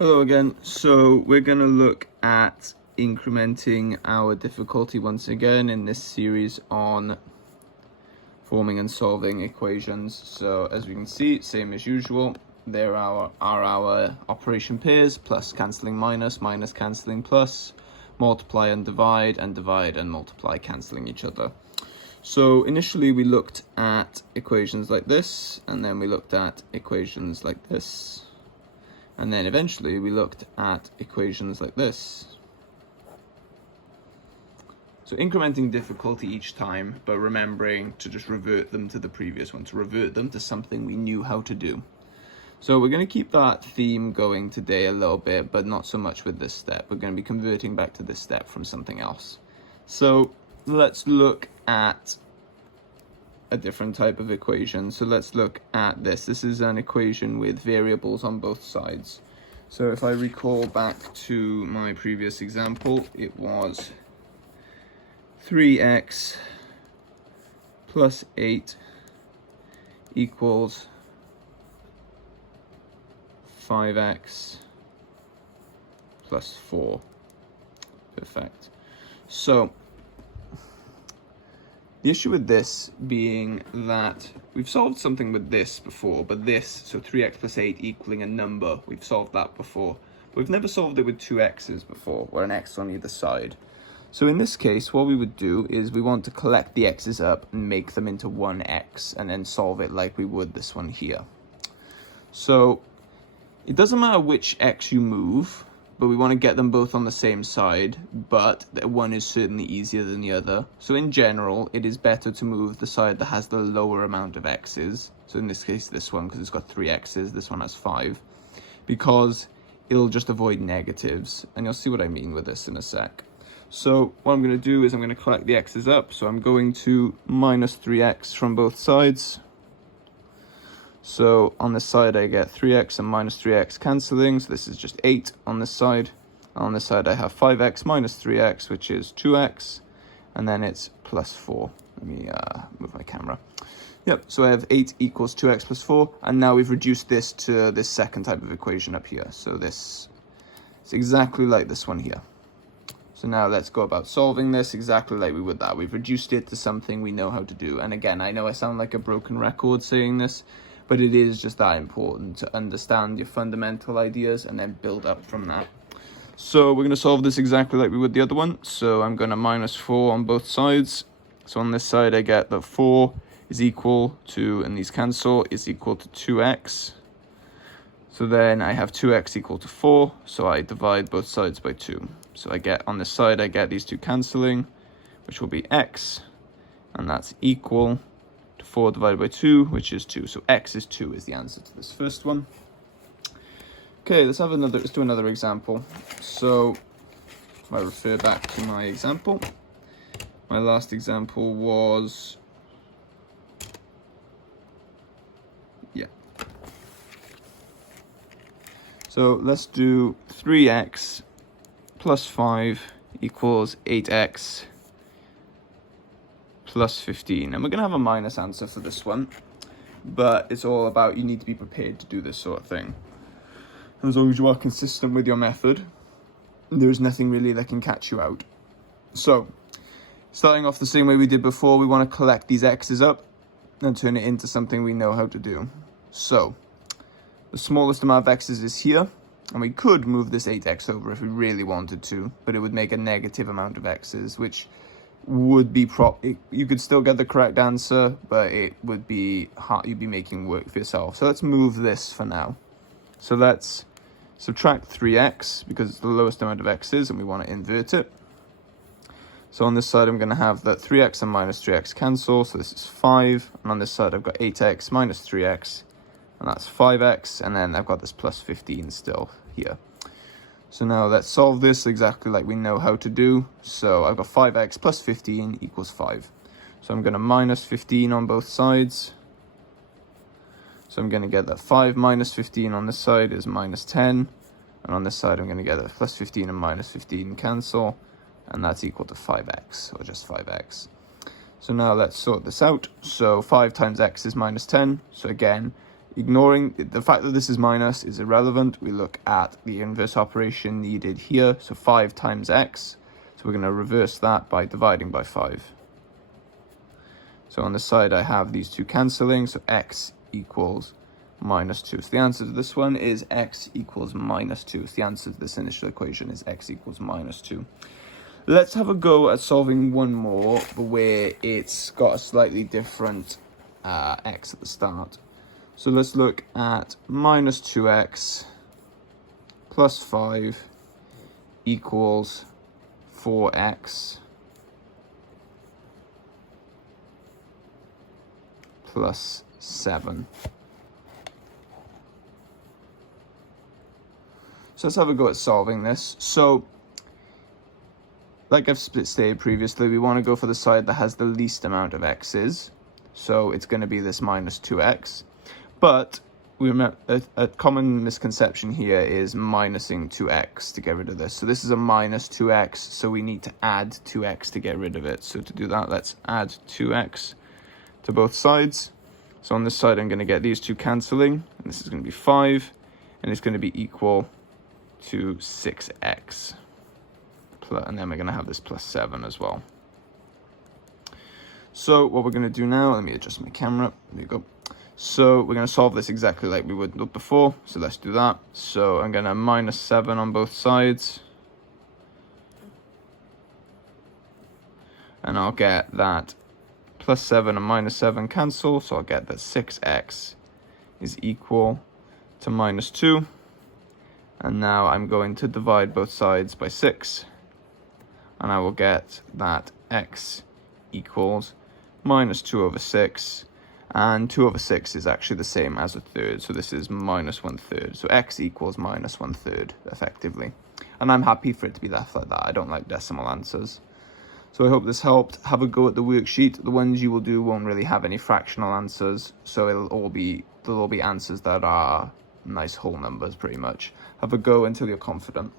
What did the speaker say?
Hello again. So we're going to look at incrementing our difficulty once again in this series on forming and solving equations. So as we can see, same as usual, there are our operation pairs: plus cancelling minus, minus cancelling plus, multiply and divide and multiply cancelling each other. So initially we looked at equations like this, and then we looked at equations like this. And then eventually we looked at equations like this. So incrementing difficulty each time, but remembering to just revert them to the previous one, to revert them to something we knew how to do. So we're going to keep that theme going today a little bit, but not so much with this step. We're going to be converting back to this step from something else. So let's look at a different type of equation. So let's look at this. This is an equation with variables on both sides. So if I recall back to my previous example, it was 3x plus 8 equals 5x plus 4. Perfect. So the issue with this being that we've solved something with this before, but this, so 3x plus 8 equaling a number, we've solved that before. But we've never solved it with two x's before, or an x on either side. So in this case, what we would do is we want to collect the x's up and make them into one x, and then solve it like we would this one here. So it doesn't matter which x you move, but we want to get them both on the same side, but one is certainly easier than the other. So in general, it is better to move the side that has the lower amount of x's. So in this case, this one, because it's got 3 x's, this one has 5, because it'll just avoid negatives. And you'll see what I mean with this in a sec. So what I'm going to do is I'm going to collect the x's up. So I'm going to minus 3x from both sides. So on this side I get 3x and minus 3x cancelling, so this is just 8 on this side. On this side I have 5x minus 3x, which is 2x, and then it's plus 4. Let me move my camera. Yep, so I have 8 equals 2x plus 4, and now we've reduced this to this second type of equation up here. So this is exactly like this one here. So now let's go about solving this exactly like we would that. We've reduced it to something we know how to do. And again, I know I sound like a broken record saying this, but it is just that important to understand your fundamental ideas and then build up from that. So we're going to solve this exactly like we would the other one. So I'm going to minus 4 on both sides. So on this side I get that 4 is equal to, and these cancel, is equal to 2x. So then I have 2x equal to 4, so I divide both sides by 2. So I get, on this side I get these two cancelling, which will be x, and that's equal 4 divided by 2, which is 2. So x is 2 is the answer to this first one. Okay, let's do another example. So if I refer back to my example, my last example was, so let's do 3x plus 5 equals 8x plus 15, and we're going to have a minus answer for this one, but it's all about, you need to be prepared to do this sort of thing. And as long as you are consistent with your method, there's nothing really that can catch you out. So starting off the same way we did before, we want to collect these x's up and turn it into something we know how to do. So the smallest amount of x's is here, and we could move this 8x over if we really wanted to, but it would make a negative amount of x's, which would be you could still get the correct answer, but it would be hard, you'd be making work for yourself. So let's move this for now. So let's subtract 3x because it's the lowest amount of x's and we want to invert it. So on this side I'm going to have that 3x and minus 3x cancel, so this is 5, and on this side I've got 8x minus 3x, and that's 5x, and then I've got this plus 15 still here. So now let's solve this exactly like we know how to do. So I've got 5x plus 15 equals 5. So I'm going to minus 15 on both sides. So I'm going to get that 5 minus 15 on this side is minus 10. And on this side I'm going to get that plus 15 and minus 15 cancel. And that's equal to 5x, or just 5x. So now let's sort this out. So 5 times x is minus 10. So again, ignoring the fact that this is minus is irrelevant. We look at the inverse operation needed here, so 5 times x. So we're going to reverse that by dividing by 5. So on the side I have these two cancelling, so x equals minus 2. So the answer to this one is x equals minus 2. So the answer to this initial equation is x equals minus 2. Let's have a go at solving one more, but where it's got a slightly different x at the start. So let's look at minus 2x plus 5 equals 4x plus 7. So let's have a go at solving this. So, like I've stated previously, we want to go for the side that has the least amount of x's. So it's going to be this minus 2x. But we remember a common misconception here is minusing 2x to get rid of this. So this is a minus 2x, so we need to add 2x to get rid of it. So to do that, let's add 2x to both sides. So on this side, I'm going to get these two cancelling, and this is going to be 5, and it's going to be equal to 6x. And then we're going to have this plus 7 as well. So what we're going to do now, let me adjust my camera. There you go. So we're going to solve this exactly like we would look before. So let's do that. So I'm going to minus 7 on both sides. And I'll get that plus 7 and minus 7 cancel. So I'll get that 6x is equal to minus 2. And now I'm going to divide both sides by 6. And I will get that x equals minus 2 over 6. And 2 over 6 is actually the same as a third. So this is minus 1/3. So x equals minus 1/3, effectively. And I'm happy for it to be left like that. I don't like decimal answers. So I hope this helped. Have a go at the worksheet. The ones you will do won't really have any fractional answers. So they'll all be answers that are nice whole numbers, pretty much. Have a go until you're confident.